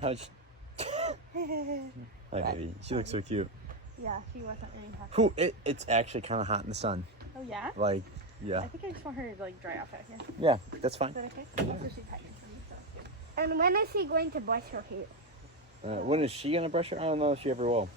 How's Hi, baby. She looks so cute. Yeah, she wasn't really happy. Who? It's actually kind of hot in the sun. Oh yeah? Like, I yeah. think I just want her to like dry off out here. Yeah, that's fine. Is that okay? So she's hiding from me, so. And when is he going to brush her hair? When is she gonna brush her? I don't know if she ever will.